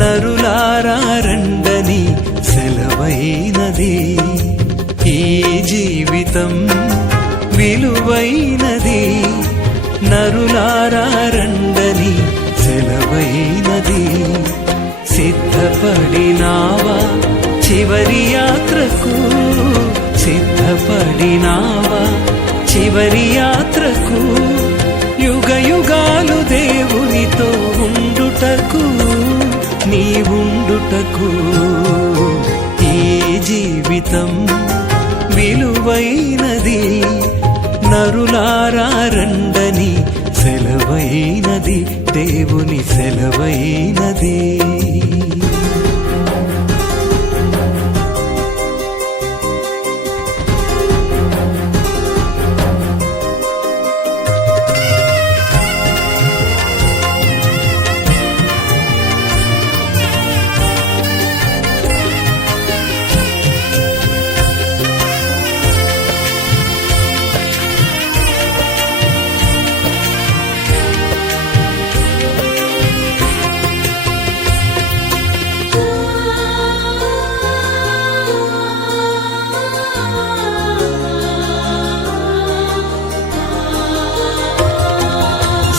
నరులారా రండని సెలవైనది. ఈ జీవితం విలువైనది, నరులారా రండని సెలవైనది. సిద్ధపడినావా చివరి యాత్రకు, సిద్ధపడినావా చివరి యాత్రకు, యుగ యుగాలు దేవునితో ఉండుటకు, నీవుండుటకు. ఈ జీవితం విలువైనది, నరులారా రండని సెలవైనది, దేవుని సెలవైనది.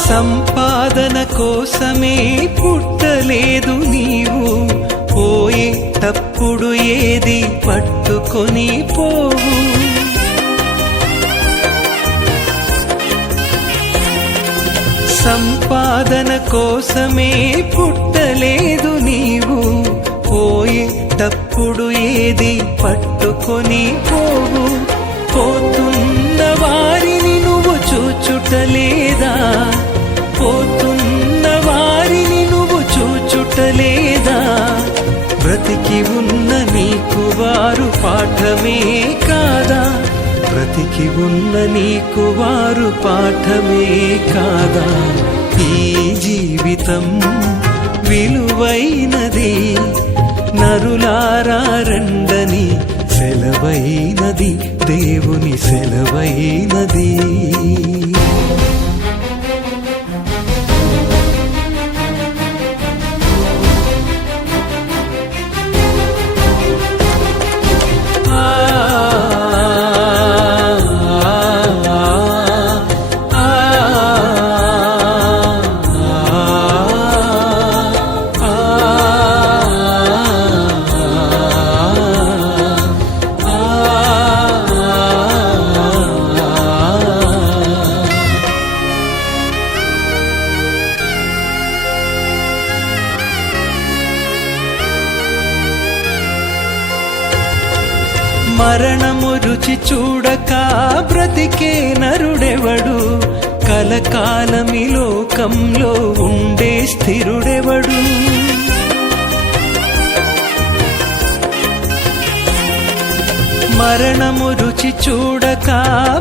సంపాదన కోసమే పుట్టలేదు నీవు, పోయేటప్పుడు ఏది పట్టుకొని పోవు. సంపాదన కోసమే పుట్టలేదు నీవు, పోయేటప్పుడు ఏది పట్టుకొని పోవు. పోతున్న వారిని నువ్వు చూచుటలేదా, పోతున్న వారిని నువ్వు చూచుటలేదా. బ్రతికి ఉన్న నీకు వారు పాఠమే కాదా, బ్రతికి ఉన్న నీకు వారు పాఠమే కాదా. ఈ జీవితం విలువైనది, నరులారా రండని సెలవైనది, దేవుని సెలవైనది. మరణము రుచి చూడక బ్రతికే నరుడెవడు, కలకాలమి లోకంలో ఉండే స్థిరుడెవడు. మరణము రుచి చూడక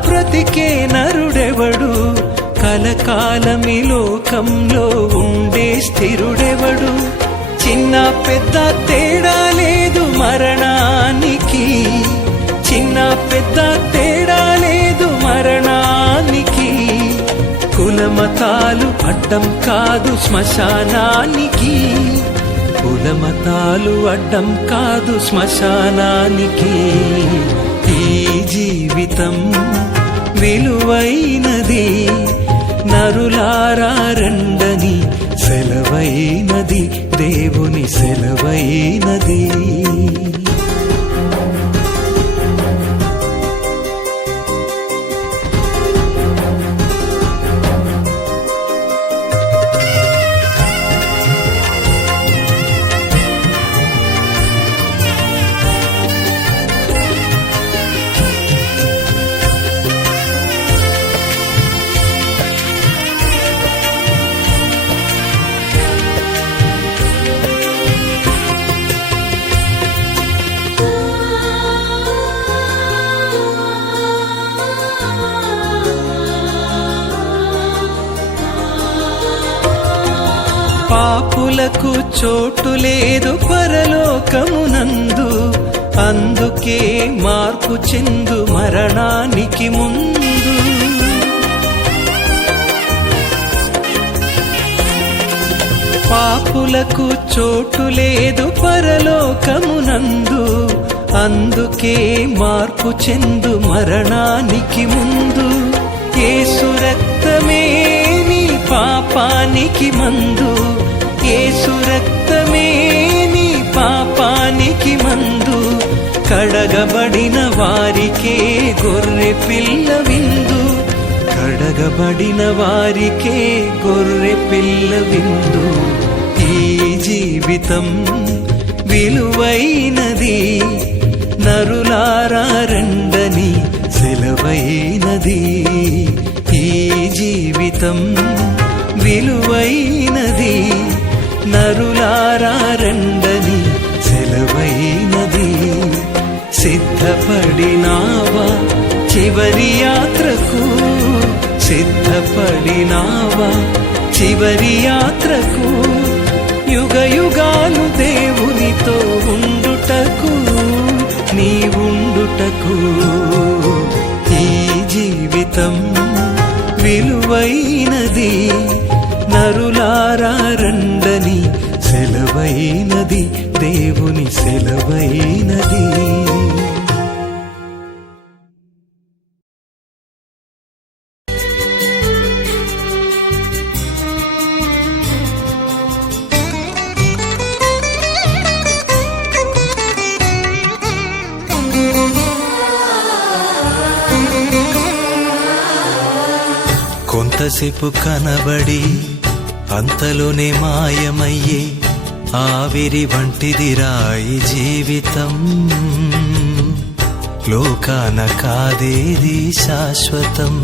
బ్రతికే నరుడెవడు, కలకాలమి లోకంలో ఉండే స్థిరుడెవడు. చిన్న పెద్ద తేడా లేదు మరణానికి, చిన్న పెద్ద తేడా లేదు మరణానికి. కులమతాలు అడ్డం కాదు శ్మశానానికి, కులమతాలు అడ్డం కాదు శ్మశానానికి. ఈ జీవితం విలువైనది, నరులారా రండని సెలవైనది, దేవుని సెలవైనది. పాపులకు చోటు లేదు పరలోకమునందు, అందుకే మార్పు చెందు మరణానికి ముందు. పాపులకు చోటు లేదు పరలోకమునందు, అందుకే మార్పు చెందు మరణానికి ముందు. యేసు రక్తమే నీ పాపానికి మందు, యేసు రక్తమే నీ పాపానికి మందు. కడగబడిన వారికే గొర్రె పిల్ల విందు, కడగబడిన వారికే గొర్రె పిల్ల విందు. ఈ జీవితం విలువైనది, నరులారా రండని సెలవైనది. ఈ జీవితం విలువైనది, నరులారా రండని సెలవైనది. సిద్ధపడినావా చివరి యాత్రకు, సిద్ధపడినావా చివరి యాత్రకు. యుగ యుగాలు దేవునితో ఉండుటకు, నీ ఉండుటకు. ఈ జీవితం విలువైనది, నరులారా రండని సెలవైనది, దేవుని సెలవైనది. కొంతసేపు కనబడి అంతలోనే మాయమయ్యే ఆవిరి వంటిదిరా ఈ జీవితం. లోకాన కాదేది శాశ్వతం.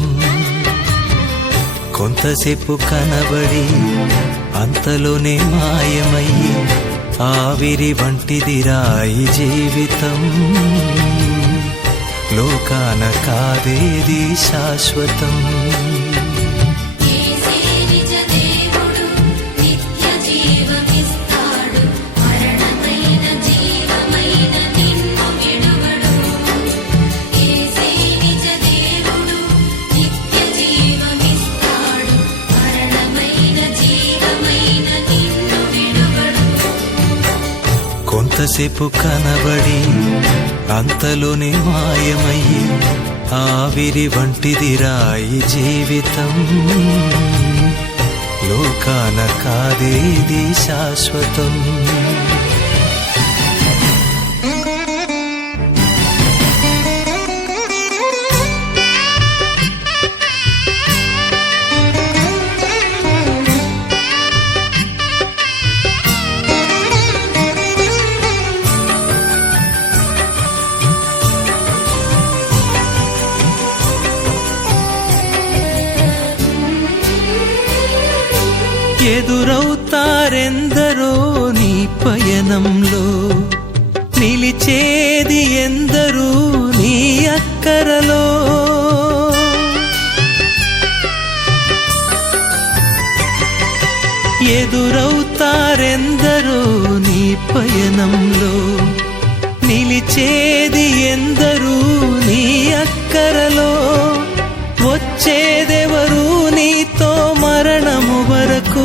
కొంతసేపు కనబడి అంతలోనే మాయమయ్యే ఆవిరి వంటిదిరా ఈ జీవితం. లోకాన కాదేది శాశ్వతం. కొంతసేపు కనబడి అంతలోనే మాయమయ్యి ఆవిరి వంటిదిరా ఈ జీవితం. లోకాన కాదేది శాశ్వతం. ఎదురవుతారెందరో నీ పయనంలో, నిలిచేది ఎందరూ నీ అక్కరలో. ఎదురవుతారెందరో నీ పయనంలో, నిలిచేది ఎందరూ నీ అక్కరలో. వచ్చేదెవరు నీతో మరణము వరకు,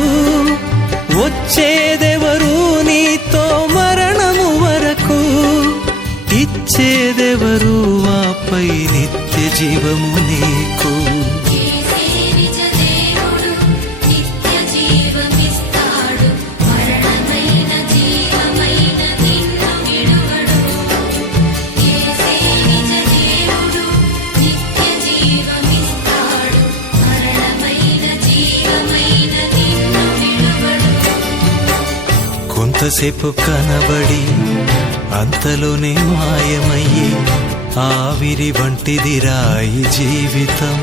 వచ్చేదెవరు నీతో మరణము వరకు. ఇచ్చేదెవరు ఆపై నిత్య జీవము నీకు. కొంతసేపు కనబడి అంతలోనే మాయమయ్యే ఆవిరి వంటిదిరా ఈ జీవితం.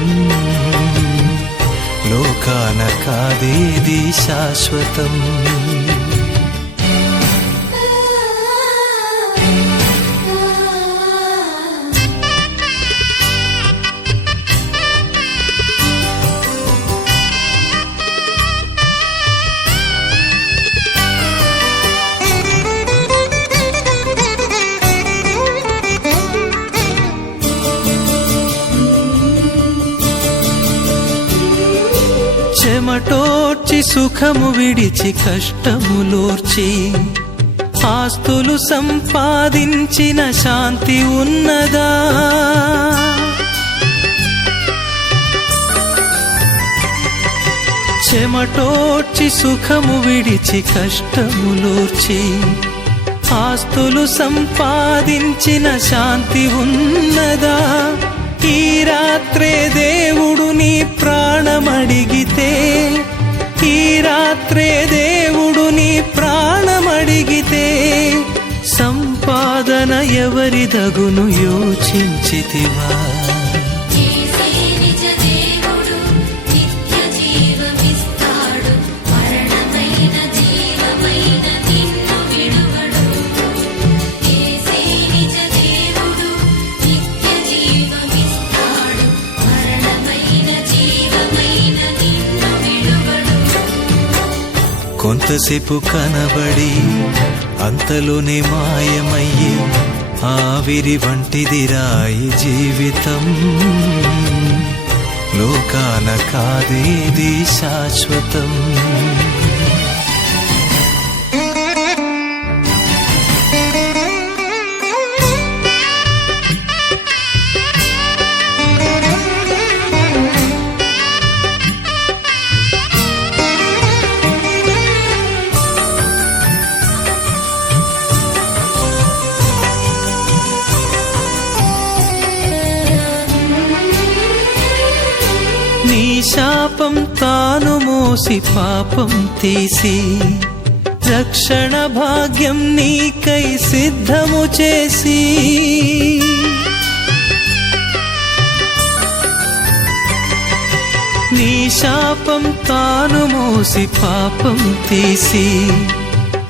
లోకాన కాదేది శాశ్వతం. చెమటోడ్చి సుఖము విడిచి కష్టములోర్చి ఆస్తులు సంపాదించిన శాంతి ఉన్నదా? చెమటోడ్చి సుఖము విడిచి కష్టములోర్చి ఆస్తులు సంపాదించిన శాంతి ఉన్నదా? ఈ రాత్రే దేవుడు నీ ప్రాణమడిగితే, ఈ రాత్రే దేవుడు నీ ప్రాణమడిగితే సంపాదన ఎవరిదగును యోచించితివా? కొంతసేపు కనబడి అంతలోనే మాయమయ్యే ఆవిరి వంటిదిరాయి జీవితం. లోకాన కాదేది శాశ్వతం. శాపం తాను మోసి పాపం తీసి రక్షణ భాగ్యం నీకై సిద్ధము చేసి, నీ శాపం తాను మోసి పాపం తీసి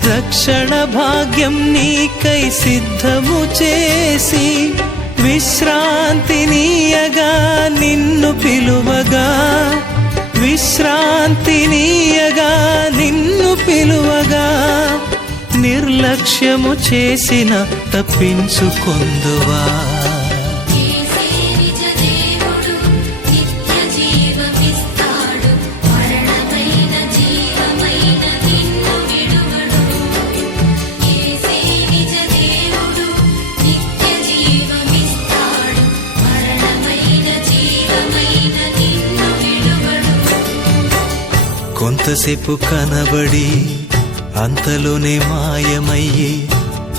రక్షణ భాగ్యం నీకై సిద్ధము చేసి విశ్రాంతినీయగా నిన్ను పిలువగా, విశ్రాంతినీయగా నిన్ను పిలువగా నిర్లక్ష్యము చేసిన తప్పించుకొందువా? కొంతసేపు కనబడి అంతలోనే మాయమయ్యే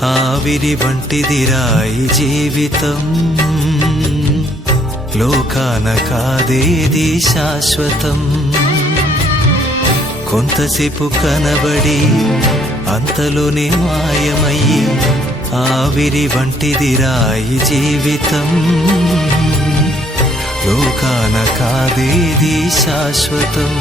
ఆవిరి వంటిదిరాయి జీవితం. లోకాన కాదేది శాశ్వతం. కొంతసేపు కనబడి అంతలోనే మాయమయ్యే ఆవిరి వంటిదిరాయి జీవితం. లోకాన కాదేది శాశ్వతం.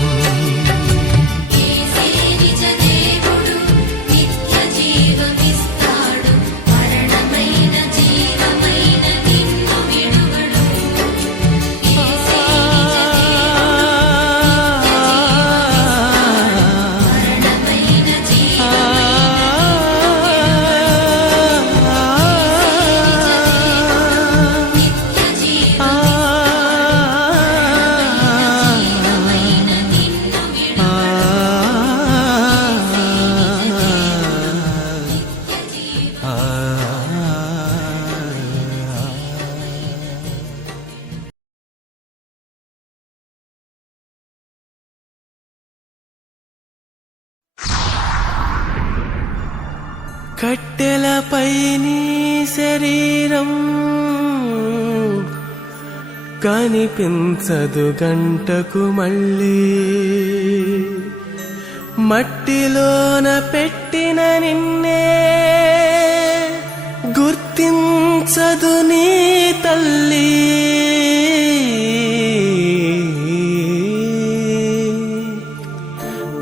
కట్టెలపై నీ శరీరం కనిపించదు గంటకు మళ్ళీ, మట్టిలోన పెట్టిన నిన్నే గుర్తించదు నీ తల్లి.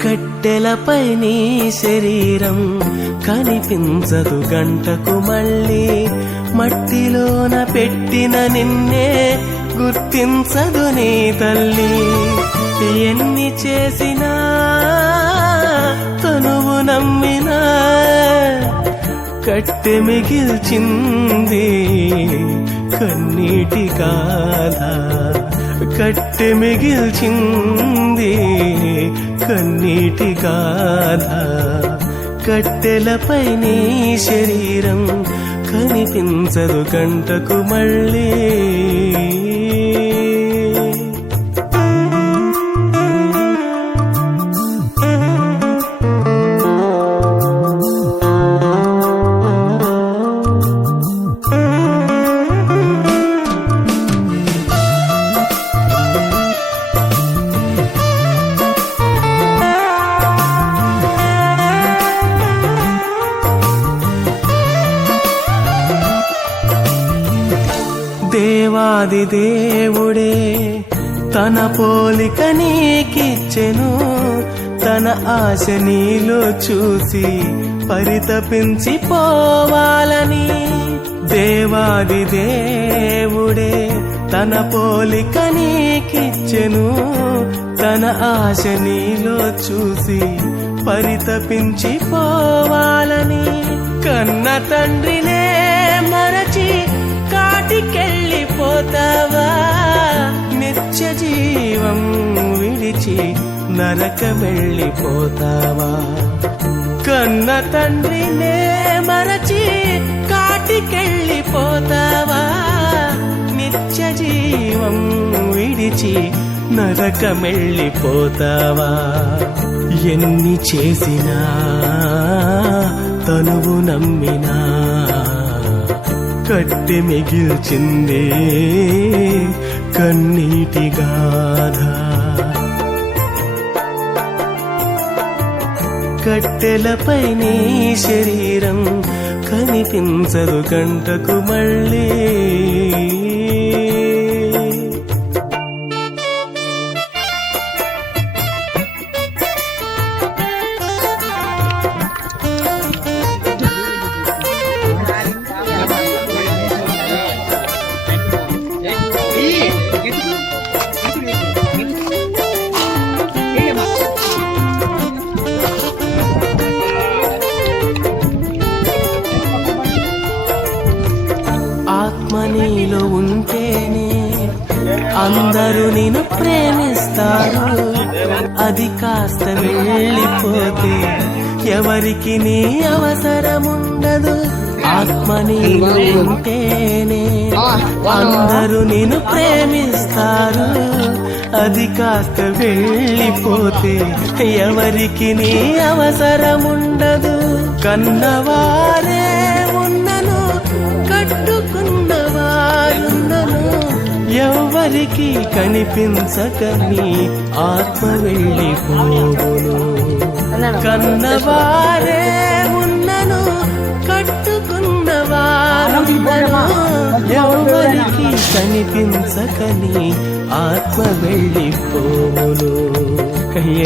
కట్టెలపై నీ శరీరం కనిపించదు గంటకు మళ్ళీ, మట్టిలోన పెట్టిన నిన్నే గుర్తించదు నీ తల్లి. ఎన్ని చేసినా తనువు నమ్మినా కట్టె మిగిల్చింది కన్నీటి గాథ. కట్టె మిగిల్చింది కన్నీటి గాథ. కట్టెలపై నీ శరీరం కనిపించదు కంటకు మళ్ళీ. దేవాది దేవుడే తన పోలిక నీకిచ్చెను, తన ఆశ నీలో చూసి పరితపించి పోవాలని. దేవాది దేవుడే తన పోలిక నీకిచ్చెను, తన ఆశ నీలో చూసి పరితపించి పోవాలని. కన్న తండ్రినే మరచి కాటికెళ్ళిపోతావా, నిత్య జీవం విడిచి నరకమెళ్ళిపోతావా. కన్న తండ్రినే మరచి కాటికెళ్ళిపోతావా, నిత్య జీవం విడిచి నరకమెళ్ళిపోతావా. ఎన్ని చేసినా తనువు నమ్మినా కట్టె మిగిల్చిందే కన్నీటి గాథ. కట్టెలపై నీ శరీరం కనిపించదు కంటకు మళ్ళీ. ఆత్మ నీలో ఉంటేనే అందరూ నిన్ను ప్రేమిస్తారు, అది కాస్త వెళ్ళిపోతే ఎవరికి నీ అవసరముండదు. ఆత్మ నీలో ఉంటేనే అందరూ నిన్ను ప్రేమిస్తారు, అది కాస్త వెళ్ళిపోతే ఎవరికి నీ అవసరముండదు. కన్నవారే ఉన్నను కట్టుకున్నవారున్నను ఎవ్వరికి కనిపించక నీ ఆత్మ వెళ్ళిపోవును. కన్నవారే ఉన్నను కట్టుకున్నవారున్నను ఎవ్వరికి కనిపించక నీ ఆత్మ వెళ్ళిపోవును.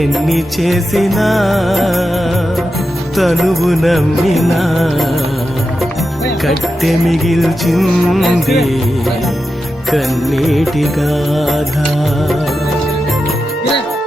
ఎన్ని చేసినా తనువు నమ్మినా కట్టె మిగిల్చింది కన్నీటి గాథ.